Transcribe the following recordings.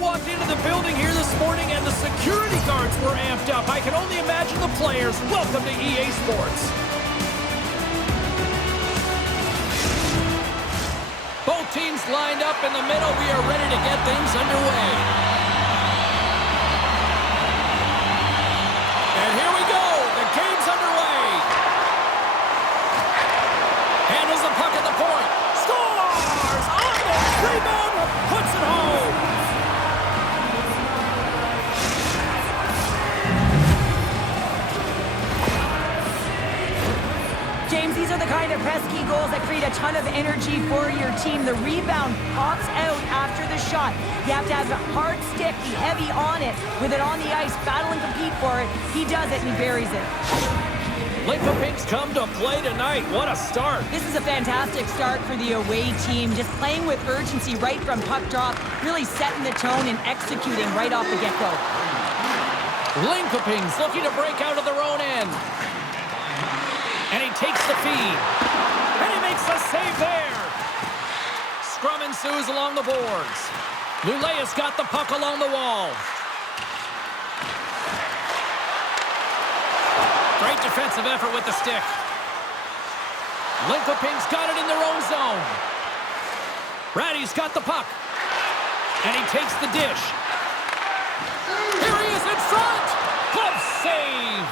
walked into the building here this morning and the security guards were amped up. I can only imagine the players. Welcome to EA Sports. Both teams lined up in the middle. We are ready to get things underway. And here we go. The game's underway. Handles the puck at the point. Scores! On the rebound, puts it home. James, these are the kind of pesky goals that create a ton of energy for your team. The rebound pops out after the shot. You have to have a hard stick, be heavy on it. With it on the ice, battle and compete for it. He does it and he buries it. Linköping's come to play tonight. What a start. This is a fantastic start for the away team. Just playing with urgency right from puck drop. Really setting the tone and executing right off the get-go. Linköping's looking to break out of their own end. And he takes the feed. And he makes a save there. Scrum ensues along the boards. Luleå's got the puck along the wall. Great defensive effort with the stick. Linköping's got it in their own zone. Rattie's got the puck. And he takes the dish. Here he is in front. Glove save.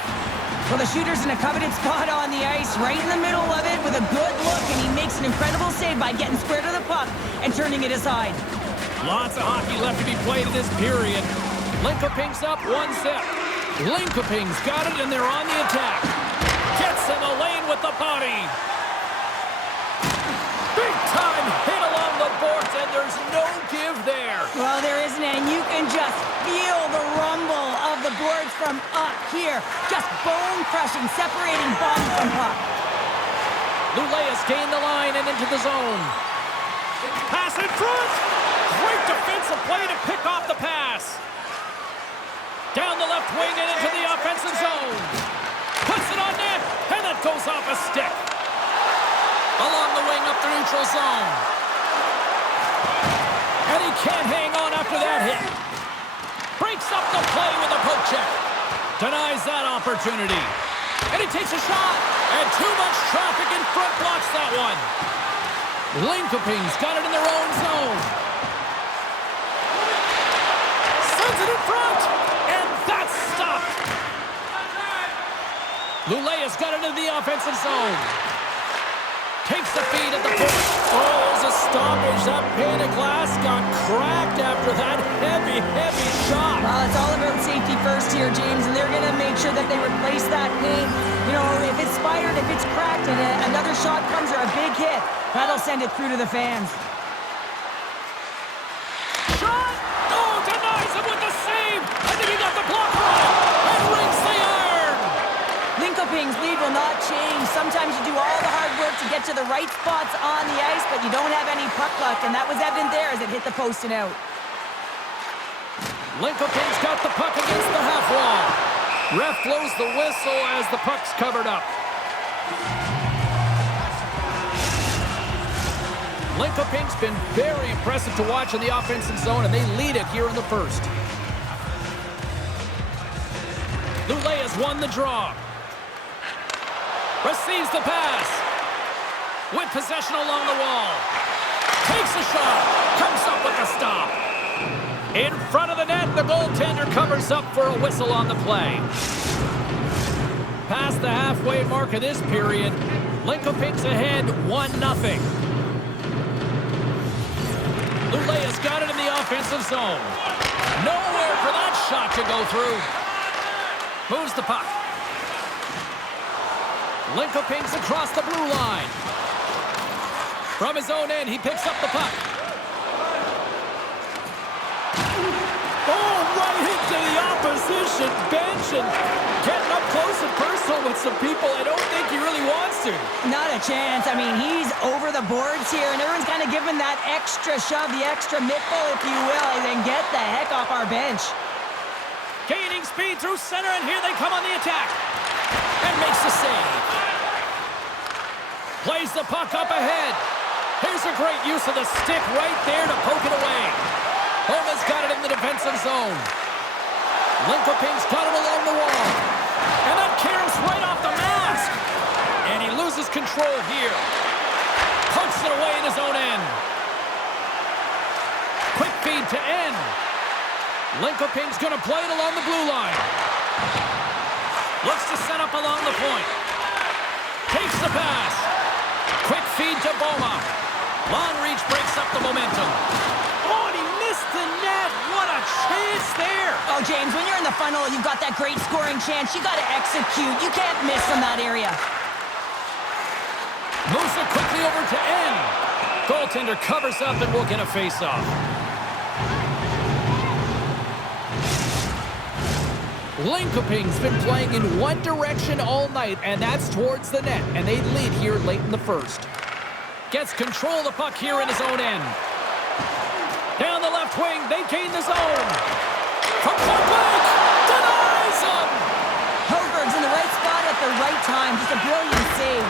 Well, the shooter's in a coveted spot on the ice, right in the middle of it with a good look, and he makes an incredible save by getting square to the puck and turning it aside. Lots of hockey left to be played in this period. Linköping's up 1-0. Linköping's got it, and they're on the attack. Gets him a lane with the body. Big time hit along the boards, and there's no give there. Well, there isn't, and you can just feel the rumble of the boards from up here. Just bone-crushing, separating body from puck. Luleå's gained the line and into the zone. Pass in front. Great defensive play to pick off the pass. Down the left wing and into the offensive zone. Puts it on net, and that goes off a stick. Along the wing up the neutral zone. And he can't hang on after that hit. Breaks up the play with a poke check. Denies that opportunity. And he takes a shot. And too much traffic in front blocks that one. Linköping's got it in their own zone. Sends it in front. And that's stopped. Luleå's got it in the offensive zone. Takes the feed at the point. Oh, there's a stoppage. That pane of glass got cracked after that heavy shot. Well, it's all about safety first here, James, and they're going to make sure that they replace that pane. You know, if it's fired, if it's cracked, and another shot comes or a big hit, that'll send it through to the fans. Shot! Oh, denies him with the save! I think he got the block right! And rings the iron! Linköping's lead will not change. Sometimes you do all the hard work to get to the right spots on the ice, but you don't have any puck luck, and that was evident there as it hit the post and out. Linköping's got the puck against the half wall. Ref blows the whistle as the puck's covered up. Linköping's been very impressive to watch in the offensive zone, and they lead it here in the first. Luleå's won the draw. Receives the pass. With possession along the wall. Takes a shot. Comes up with the stop. In front of the net, the goaltender covers up for a whistle on the play. Past the halfway mark of this period, Linköping's ahead 1-0. Luleå's got it in the offensive zone. Nowhere for that shot to go through. Moves the puck. Linköping's across the blue line. From his own end, he picks up the puck. Oh, right into the opposition bench and getting up close and personal with some people I don't think he really wants to. Not a chance. I mean, he's over the boards here, and everyone's kind of giving that extra shove, the extra mittful, if you will, and then get the heck off our bench. Gaining speed through center, and here they come on the attack. And makes the save. Plays the puck up ahead. Here's a great use of the stick right there to poke it away. Boma's got it in the defensive zone. Linköping's got it along the wall. And that caroms right off the mask. And he loses control here. Punts it away in his own end. Quick feed to end. Linköping's going to play it along the blue line. Looks to set up along the point. Takes the pass. Quick feed to Boma. Long reach breaks up the momentum. Oh, and he missed the net. What a chance there. Oh, James, when you're in the funnel, you've got that great scoring chance. You got to execute. You can't miss from that area. Moves it quickly over to N. Goaltender covers up and will get a face-off. Linköping's been playing in one direction all night, and that's towards the net, and they lead here late in the first. Gets control of the puck here in his own end. Down the left wing, they gain the zone. From Hogberg, denies him! Hogberg's in the right spot at the right time. Just a brilliant save.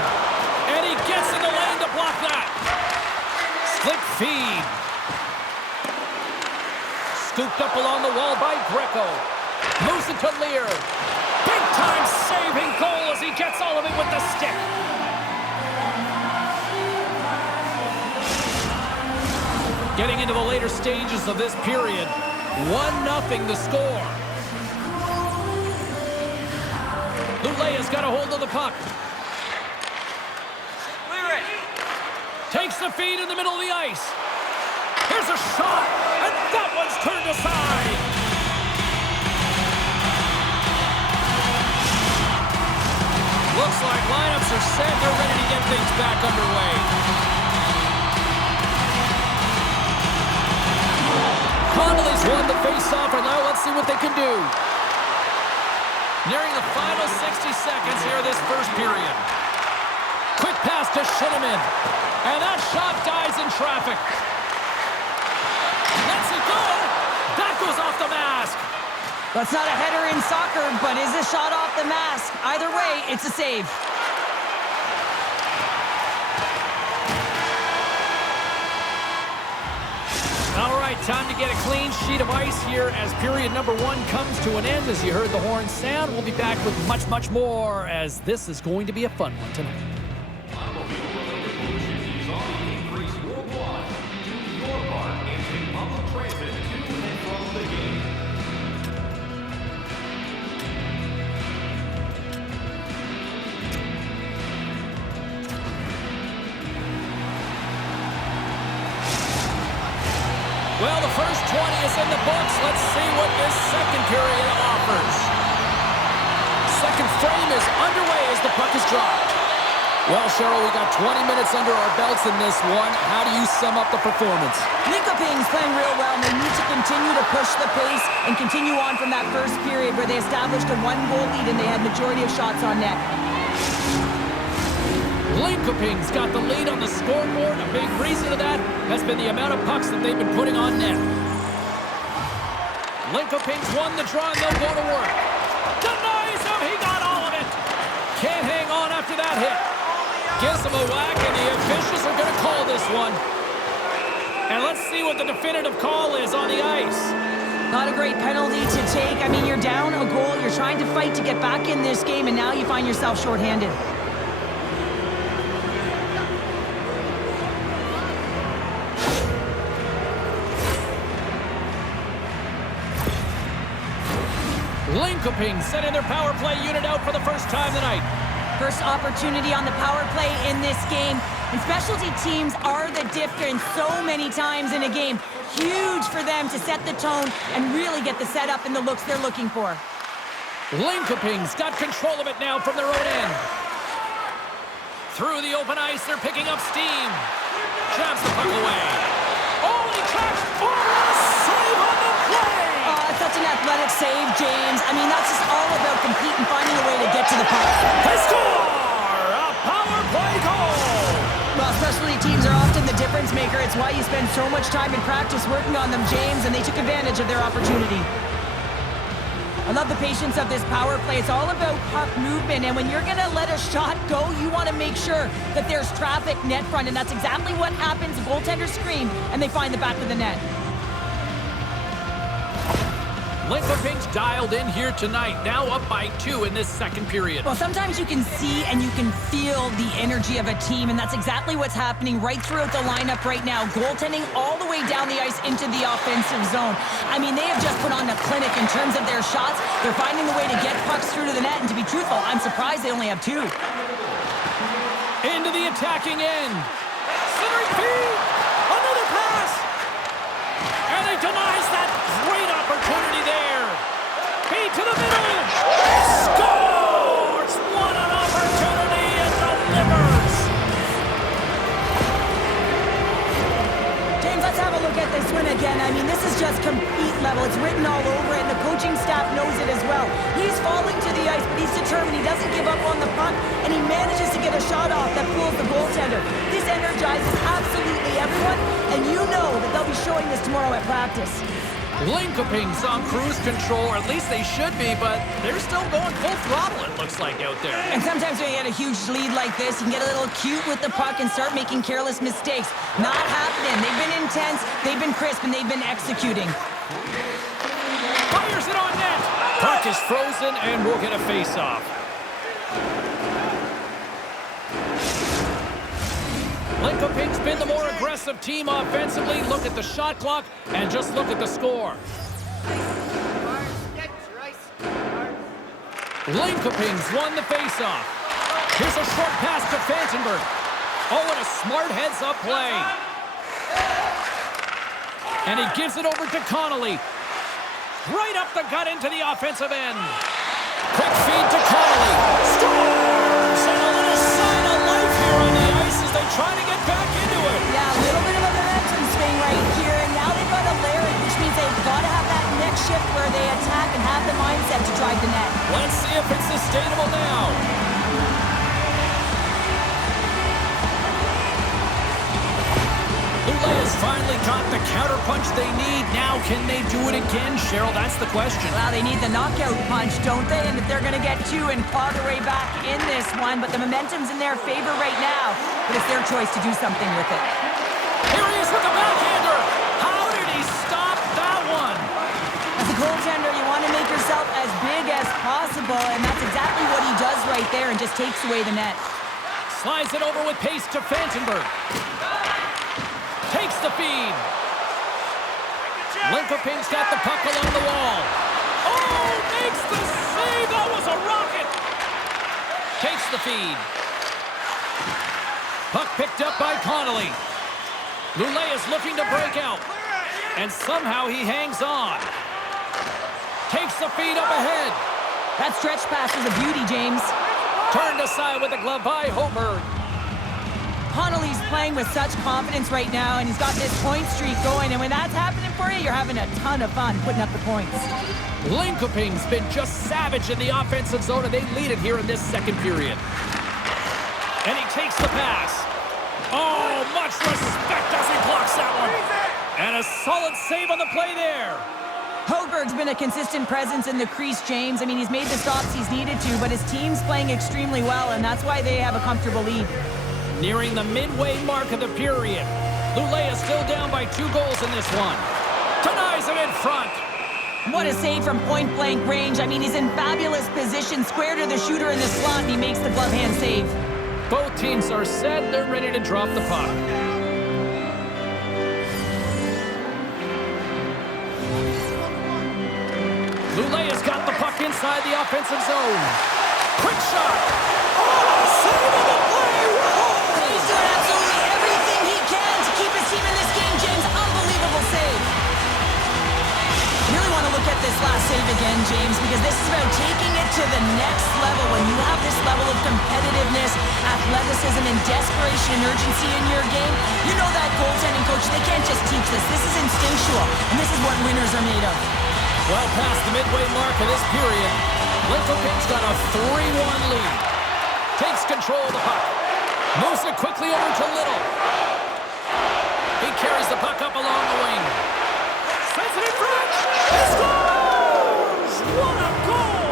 And he gets in the lane to block that. Slick feed. Scooped up along the wall by Greco. Moves it to Lear. Big-time saving goal as he gets all of it with the stick. Getting into the later stages of this period. 1-0 the score. Luleå's got a hold of the puck. Clear it. Takes the feed in the middle of the ice. Here's a shot, and that one's turned aside. Looks like lineups are set. They're ready to get things back underway. Connolly's won the face-off, and now let's see what they can do. Nearing the final 60 seconds here of this first period. Quick pass to Shinnimin. And that shot dies in traffic. Lets it go. That goes off the mask. That's not a header in soccer, but is a shot off the mask. Either way, it's a save. All right, time to get a clean sheet of ice here as period number 1 comes to an end. As you heard the horn sound, we'll be back with much, much more as this is going to be a fun one tonight. Well, the first 20 is in the books. Let's see what this second period offers. Second frame is underway as the puck is dropped. Well, Cheryl, we got 20 minutes under our belts in this one. How do you sum up the performance? Linköping's playing real well, and they need to continue to push the pace and continue on from that first period where they established a 1-goal lead and they had majority of shots on net. Linköping's got the lead on the scoreboard. A big reason of that has been the amount of pucks that they've been putting on net. Linköping's won the draw and they'll go to work. Denies him. He got all of it. Can't hang on after that hit. Gives him a whack and the officials are going to call this one. And let's see what the definitive call is on the ice. Not a great penalty to take. I mean, you're down a goal. You're trying to fight to get back in this game, and now you find yourself shorthanded. Linköping sending their power play unit out for the first time tonight. First opportunity on the power play in this game. And specialty teams are the difference so many times in a game. Huge for them to set the tone and really get the setup and the looks they're looking for. Linköping's got control of it now from their own end. Through the open ice, they're picking up steam. Jabs the puck away. Oh, and he tracks. Oh, what a save on the play! Such an athletic save, James. I mean, that's just all about competing, finding a way to get to the puck. They score! A power play goal! Well, specialty teams are often the difference maker. It's why you spend so much time in practice working on them, James, and they took advantage of their opportunity. I love the patience of this power play. It's all about puck movement, and when you're going to let a shot go, you want to make sure that there's traffic net front, and that's exactly what happens. The goaltender screamed, and they find the back of the net. Linköping's dialed in here tonight, now up by 2 in this second period. Well, sometimes you can see and you can feel the energy of a team, and that's exactly what's happening right throughout the lineup right now. Goaltending all the way down the ice into the offensive zone. I mean, they have just put on a clinic in terms of their shots. They're finding the way to get pucks through to the net, and to be truthful, I'm surprised they only have 2. Into the attacking end. Centering feed. Another pass. And he denies that great opportunity there. Feed to the middle. Scores! What an opportunity and delivers. James, let's have a look at this one again. I mean, this is just complete level. It's written all over it, and the coaching staff knows it as well. He's falling to the ice, but he's determined. He doesn't give up on the puck, and he manages to get a shot off that fools the goaltender. This energizes absolutely everyone, and you know that they'll be showing this tomorrow at practice. Linköping's on cruise control, or at least they should be, but they're still going full throttle, it looks like, out there. And sometimes when you get a huge lead like this, you can get a little cute with the puck and start making careless mistakes. Not happening. They've been intense, they've been crisp, and they've been executing. Fires it on net. Puck is frozen, and we'll get a face-off. Linköping's been the more aggressive team offensively. Look at the shot clock and just look at the score. Linköping's won the faceoff. Here's a short pass to Fantenberg. Oh, and a smart heads-up play. And he gives it over to Connolly. Right up the gut into the offensive end. Quick feed to Connolly. Scores! And a little sign of life here on the ice as they try to get back into it. Yeah, a little bit of a momentum swing right here, and now they've got to layer it, which means they've got to have that next shift where they attack and have the mindset to drive the net. Let's see if it's sustainable now. Luleå has finally caught the counterpunch they need. Now, can they do it again, Cheryl? That's the question. Well, they need the knockout punch, don't they? And if they're going to get 2 and claw their way back in this one, but the momentum's in their favor right now. But it's their choice to do something with it. Here he is with the backhander. How did he stop that one? As a goaltender, you want to make yourself as big as possible, and that's exactly what he does right there and just takes away the net. Slides it over with pace to Fantenberg. Takes the feed. Linköping's got the puck along the wall. Oh, makes the save. That was a rocket. Takes the feed. Puck picked up by Connolly. Luleå is looking to break out. And somehow he hangs on. Takes the feed up ahead. That stretch pass is a beauty, James. Turned aside with a glove by Hogberg. Connolly's playing with such confidence right now, and he's got this point streak going, and when that's happening for you, you're having a ton of fun putting up the points. Linköping's been just savage in the offensive zone, and they lead it here in this second period. And he takes the pass. Oh, much respect as he blocks that one. And a solid save on the play there. Hogberg's been a consistent presence in the crease, James. I mean, he's made the stops he's needed to, but his team's playing extremely well, and that's why they have a comfortable lead. Nearing the midway mark of the period. Luleå still down by 2 goals in this one. Denies it in front. What a save from point-blank range. I mean, he's in fabulous position, square to the shooter in the slot, and he makes the glove hand save. Both teams are set. They're ready to drop the puck. Luleå's got the puck inside the offensive zone. Quick shot. Oh, save on the play. He's doing absolutely everything he can to keep his team in this game, James. Unbelievable save. Really want to look at this last save again, James, because this is about taking it to the next level. When you have this level of competitiveness, athleticism, and desperation and urgency in your game, you know that goaltending coach, they can't just teach this. This is instinctual, and this is what winners are made of. Well past the midway mark of this period, Linköping's got a 3-1 lead. Takes control of the puck. Moves it quickly over to Little. He carries the puck up along the wing. Sends it in front. He scores! What a goal!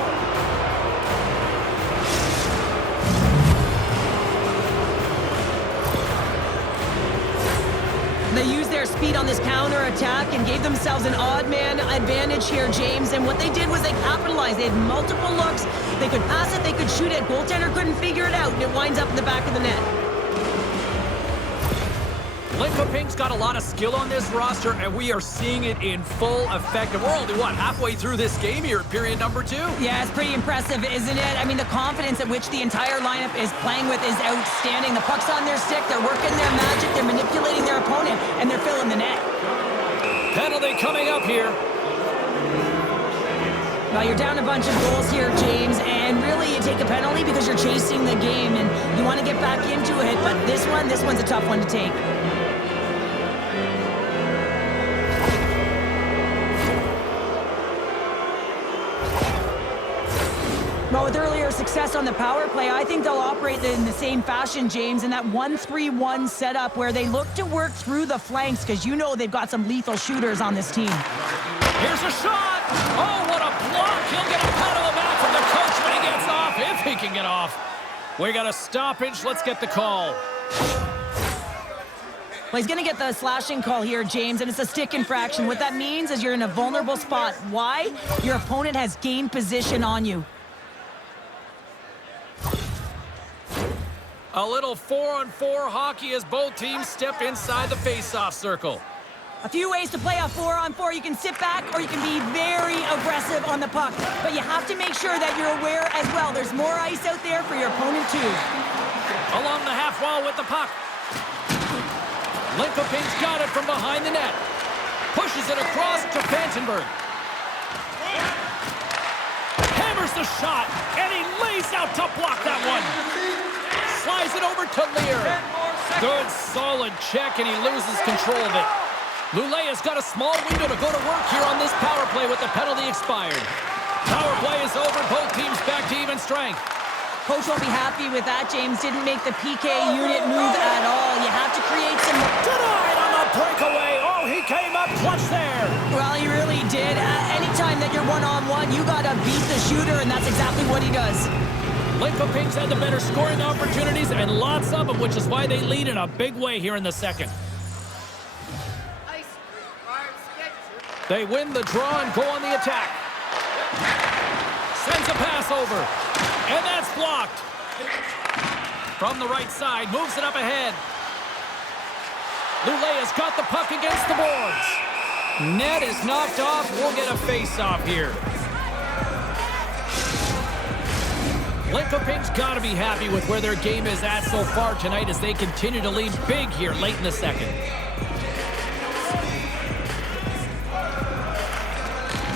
They use their speed on this counter-attack and gave themselves an odd-man advantage here, James. And what they did was they capitalized. They had multiple looks. They could pass it, they could shoot it. Goaltender couldn't figure it out, and it winds up in the back of the net. Linköping's got a lot of skill on this roster, and we are seeing it in full effect. And we're only, halfway through this game here, period number 2? Yeah, it's pretty impressive, isn't it? I mean, the confidence at which the entire lineup is playing with is outstanding. The puck's on their stick, they're working their magic, they're manipulating their opponent, and they're filling the net. Penalty coming up here. Well, you're down a bunch of goals here, James, and really you take a penalty because you're chasing the game, and you want to get back into it, but this one's a tough one to take. Well, with earlier success on the power play, I think they'll operate in the same fashion, James, in that 1-3-1 setup where they look to work through the flanks because you know they've got some lethal shooters on this team. Here's a shot! Oh, what a block! He'll get a pat on the back from the coach when he gets off, if he can get off. We got a stoppage. Let's get the call. Well, he's going to get the slashing call here, James, and it's a stick infraction. What that means is you're in a vulnerable spot. Why? Your opponent has gained position on you. A little 4-on-4 hockey as both teams step inside the face-off circle. A few ways to play a 4-on-4. You can sit back or you can be very aggressive on the puck. But you have to make sure that you're aware as well. There's more ice out there for your opponent too. Along the half wall with the puck. Linköping's got it from behind the net. Pushes it across to Vandenberg. Hammers the shot, and he lays out to block that one. Slides it over to Lear. Good, solid check, and he loses control of it. Luleå's got a small window to go to work here on this power play with the penalty expired. Power play is over. Both teams back to even strength. Coach won't be happy with that, James. Didn't make the PK unit move at all. You have to create some... Denied on the breakaway. Oh, he came up clutch there. Well, he really did. Anytime that you're one-on-one, you got to beat the shooter, and that's exactly what he does. Linköping's had the better scoring opportunities, and lots of them, which is why they lead in a big way here in the second. They win the draw and go on the attack. Sends a pass over, and that's blocked. From the right side, moves it up ahead. Luleå's got the puck against the boards. Net is knocked off. We'll get a face-off here. Linköping's got to be happy with where their game is at so far tonight as they continue to lead big here late in the second.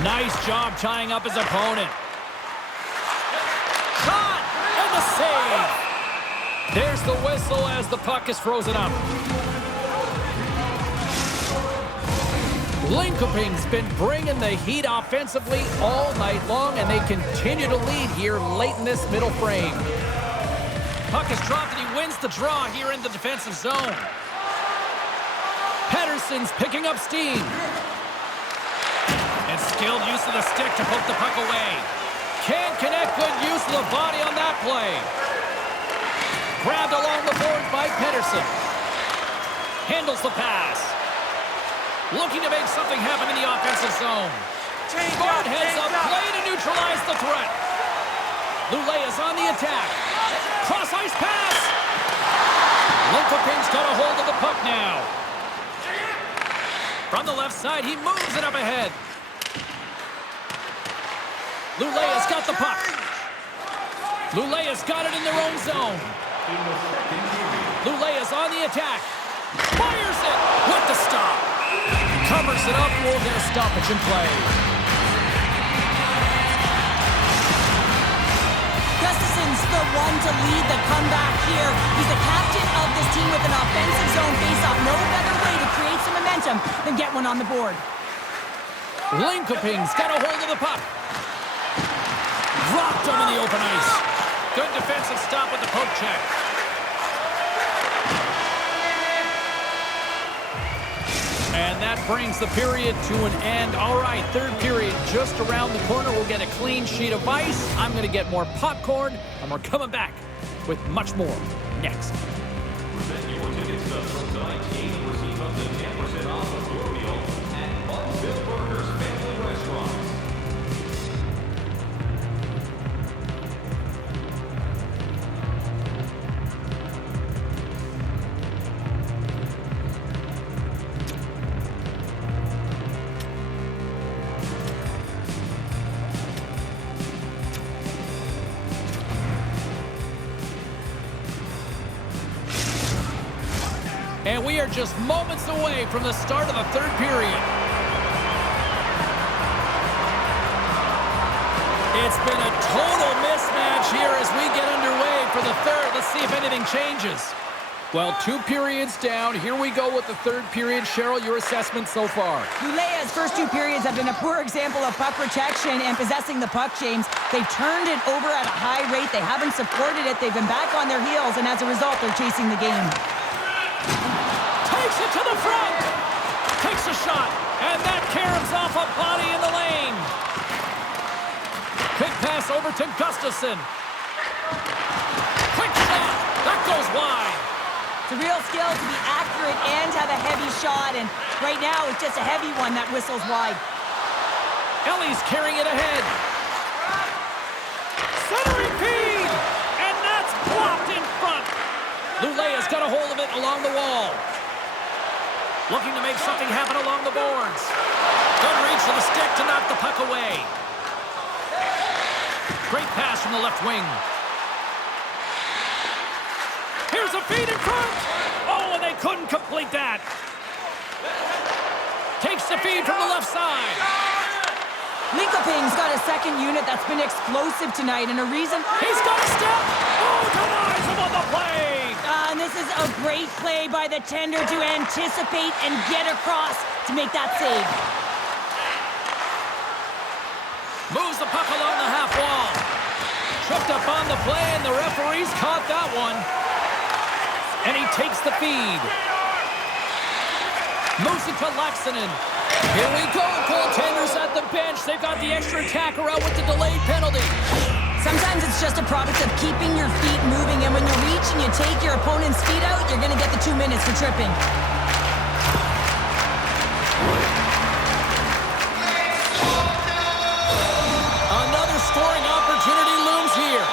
Nice job tying up his opponent. Shot! And the save! There's the whistle as the puck is frozen up. Linköping's been bringing the heat offensively all night long, and they continue to lead here late in this middle frame. Puck is dropped, and he wins the draw here in the defensive zone. Pettersson's picking up steam. And skilled use of the stick to poke the puck away. Can't connect, good use of the body on that play. Grabbed along the board by Pettersson. Handles the pass. Looking to make something happen in the offensive zone. Bard heads up, play to neutralize the threat. Luleå's on the attack. Cross-ice pass. Linköping's got a hold of the puck now. From the left side, he moves it up ahead. Luleå's got the puck. Luleå's got it in their own zone. Luleå's on the attack. Fires it with the stop. Covers it up. We'll get a stoppage in play. Gustafson's the one to lead the comeback here. He's the captain of this team with an offensive zone faceoff. No better way to create some momentum than get one on the board. Linköping's got a hold of the puck. Dropped him in the open ice. Good defensive stop with the poke check. And that brings the period to an end. All right, third period just around the corner. We'll get a clean sheet of ice. I'm going to get more popcorn, and we're coming back with much more next. Present your tickets to tonight's game. Receive up to 10% off of your And we are just moments away from the start of the third period. It's been a total mismatch here as we get underway for the third. Let's see if anything changes. Well, 2 periods down. Here we go with the third period. Cheryl, your assessment so far? Luleå's first 2 periods have been a poor example of puck protection and possessing the puck, James. They've turned it over at a high rate. They haven't supported it. They've been back on their heels, and as a result, they're chasing the game. Takes it to the front. Takes a shot, and that caroms off a body in the lane. Quick pass over to Gustafsson. Quick shot. That goes wide. It's a real skill to be accurate and have a heavy shot, and right now it's just a heavy one that whistles wide. Elie's carrying it ahead. Centering feed, and that's blocked in front. Luleå's got a hold of it along the wall. Looking to make something happen along the boards. Good reach to the stick to knock the puck away. Great pass from the left wing. Here's a feed in front. Oh, and they couldn't complete that. Takes the feed from the left side. Linköping's got a second unit that's been explosive tonight, and a reason... He's got a step. Oh, denies him on the play. And this is a great play by the tender to anticipate and get across to make that save. Moves the puck along the half wall. Tripped up on the play, and the referee's caught that one. And he takes the feed. Moves it to Lassinantti. Here we go. Goaltenders at the bench. They've got the extra attacker out with the delayed penalty. Sometimes it's just a product of keeping your feet moving, and when you reach and you take your opponent's feet out, you're going to get the 2 minutes for tripping. Another scoring opportunity looms here.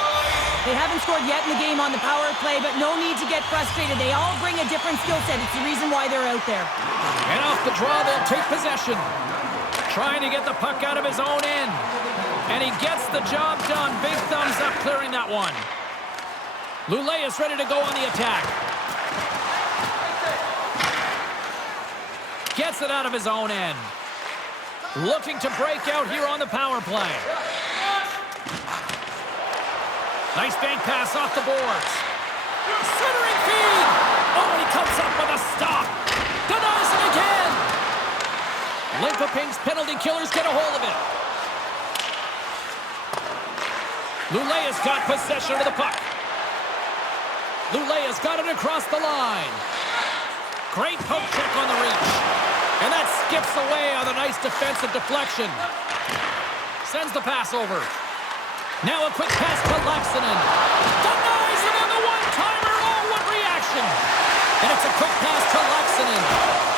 They haven't scored yet in the game on the power play, but no need to get frustrated. They all bring a different skill set. It's the reason why they're out there. And off the draw, they'll take possession. Trying to get the puck out of his own end. And he gets the job done. Big thumbs up clearing that one. Luleå is ready to go on the attack. Gets it out of his own end. Looking to break out here on the power play. Nice bank pass off the boards. Centering feed. Oh, and he comes up with a stop. Denies it again. Linköping's penalty killers get a hold of it. Luleå's got possession of the puck. Luleå's got it across the line. Great poke check on the reach. And that skips away on a nice defensive deflection. Sends the pass over. Now a quick pass to Lassinantti. Denies him on the one-timer. Oh, what reaction. And it's a quick pass to Lassinantti.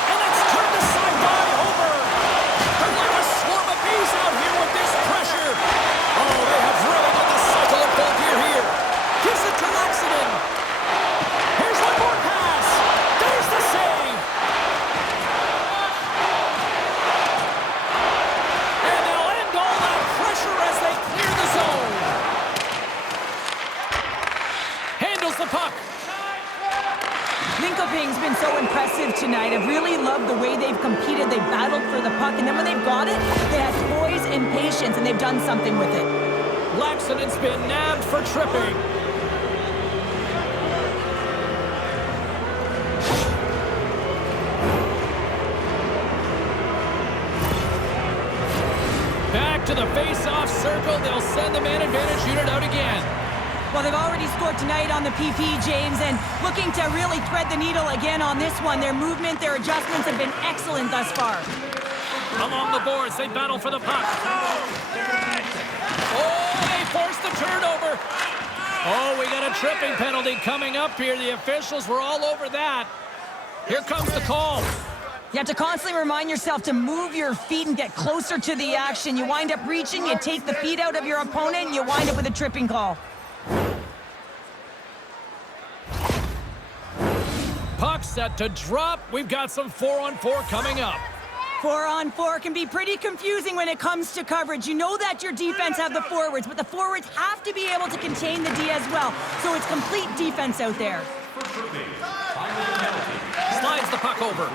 And that's turned aside by Hogberg. They're like a swarm of bees out here with this pressure. Oh, they have really got the cycle of full gear here. Gives it to Lassinantti. Here's one more pass. There's the save. And they'll end all that pressure as they clear the zone. Handles the puck. Linköping's been so impressive tonight. I've really loved the way they've competed. They've battled for the puck, and then when they've got it, they have poise and patience, and they've done something with it. Lassinantti's been nabbed for tripping. Back to the face-off circle. They'll send the man advantage unit out again. Well, they've already scored tonight on the PP, James, and looking to really thread the needle again on this one. Their movement, their adjustments have been excellent thus far. Along the boards, they battle for the puck. Oh, they force the turnover. Oh, we got a tripping penalty coming up here. The officials were all over that. Here comes the call. You have to constantly remind yourself to move your feet and get closer to the action. You wind up reaching, you take the feet out of your opponent, and you wind up with a tripping call. Puck set to drop. We've got some 4-on-4 coming up. 4-on-4 can be pretty confusing when it comes to coverage. You know that your defense have the forwards, but the forwards have to be able to contain the D as well. So it's complete defense out there. Slides the puck over.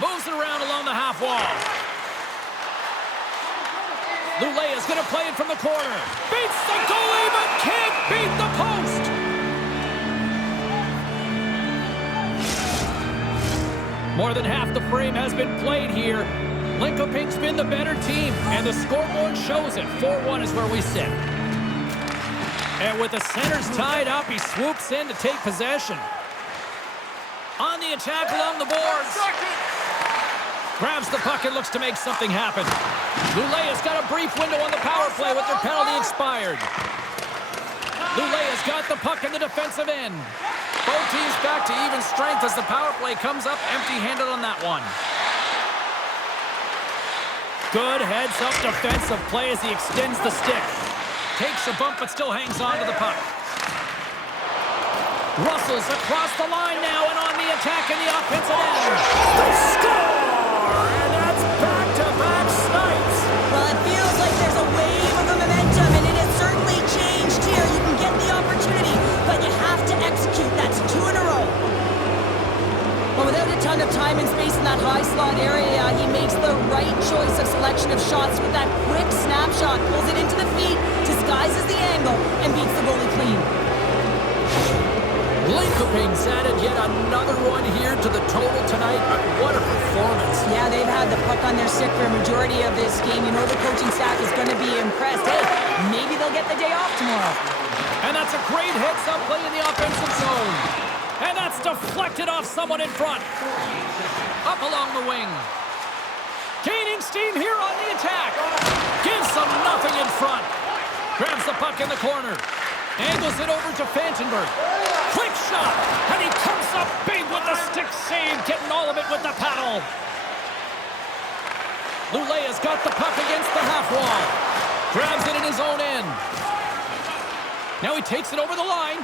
Moves it around along the half wall. Luleå is going to play it from the corner. Beats the goalie, but can't beat the post. More than half the frame has been played here. Linköping's been the better team, and the scoreboard shows it. 4-1 is where we sit. And with the centers tied up, he swoops in to take possession. On the attack along the boards. Grabs the puck and looks to make something happen. Luleå's got a brief window on the power play with their penalty expired. Luleå's got the puck in the defensive end. Both teams back to even strength as the power play comes up empty-handed on that one. Good heads-up defensive play as he extends the stick. Takes a bump but still hangs on to the puck. Russell's across the line now and on the attack in the offensive end. They score! And that's back-to-back snipes. Well, it feels like there's a wave of momentum, and it has certainly changed here. You can get the opportunity, but you have to execute. That's 2 in a row. Well, without a ton of time and space in that high slot area, he makes the right choice of selection of shots with that quick snapshot. Pulls it into the feet, disguises the angle, and beats the goalie clean. Linköping's added yet another one here to the total tonight. What a performance. Yeah, they've had the puck on their stick for a majority of this game. You know the coaching staff is going to be impressed. Hey, maybe they'll get the day off tomorrow. And that's a great heads-up play in the offensive zone. And that's deflected off someone in front. Up along the wing. Gaining steam here on the attack. Gives them nothing in front. Grabs the puck in the corner. Angles it over to Fantenberg. Quick shot. And he comes up big with the stick save. Getting all of it with the paddle. Luleå's got the puck against the half wall. Grabs it in his own end. Now he takes it over the line.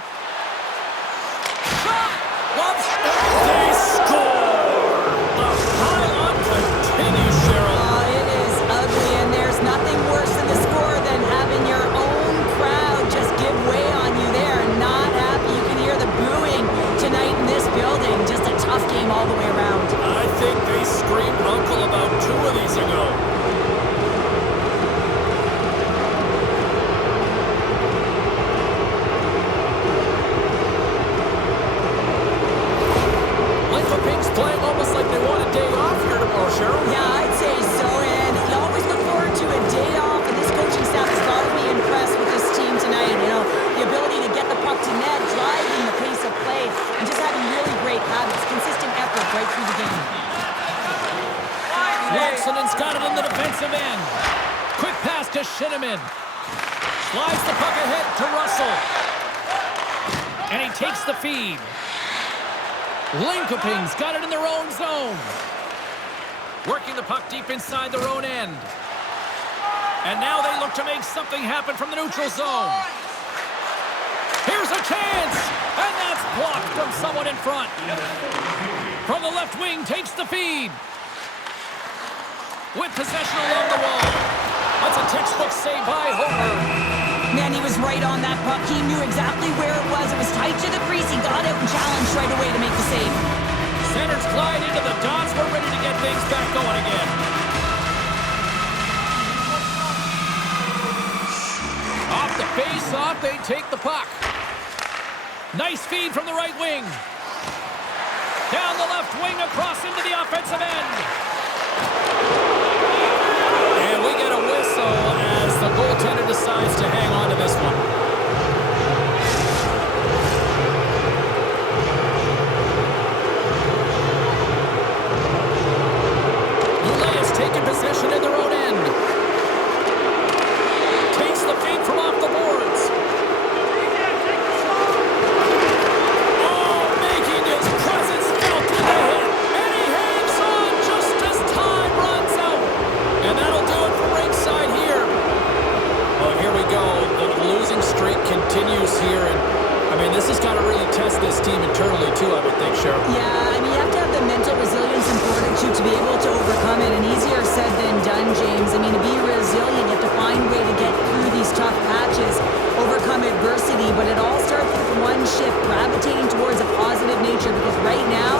Shot! Loves it. They score! The pile-on continues, Cheryl. Oh, it is ugly, and there's nothing worse in the score than having your own crowd just give way on you. They are not happy. You can hear the booing tonight in this building. Just a tough game all the way around. I think they screamed uncle about 2 of these ago. Playing almost like they want a day off here tomorrow, Cheryl. Yeah, I'd say so, and you always look forward to a day off, and this coaching staff has got to be impressed with this team tonight. You know, the ability to get the puck to net, driving the pace of play, and just having really great habits, consistent effort right through the game. Lassinantti's got it in the defensive end. Quick pass to Shinnimin. Slides the puck ahead to Russell. And he takes the feed. Linköping's got it in their own zone. Working the puck deep inside their own end. And now they look to make something happen from the neutral zone. Here's a chance! And that's blocked from someone in front. From the left wing, takes the feed. With possession along the wall. That's a textbook save by Hogberg. Man, he was right on that puck. He knew exactly where it was. It was tight to the crease. He got out and challenged right away to make the save. Centers glide into the dots. We're ready to get things back going again. Off the face-off, they take the puck. Nice feed from the right wing. Down the left wing, across into the offensive end. And we get a whistle as the goaltender decides to hang on to this one. Luleå's taking possession in their own end. Takes the feed from off the boards. Oh, making his presence felt in the hit. And he hangs on just as time runs out. And that'll do it for ringside here. Oh, here we go. The losing streak continues here. And, I mean, this has got to really test this team internally, too, I would think, Cheryl. Yeah, I mean, you have to have the mental resilience and fortitude to be able to overcome it. And easier said than done, James. I mean, to be resilient, you have to find a way to get through these tough patches, overcome adversity. But it all starts with one shift, gravitating towards a positive nature. Because right now,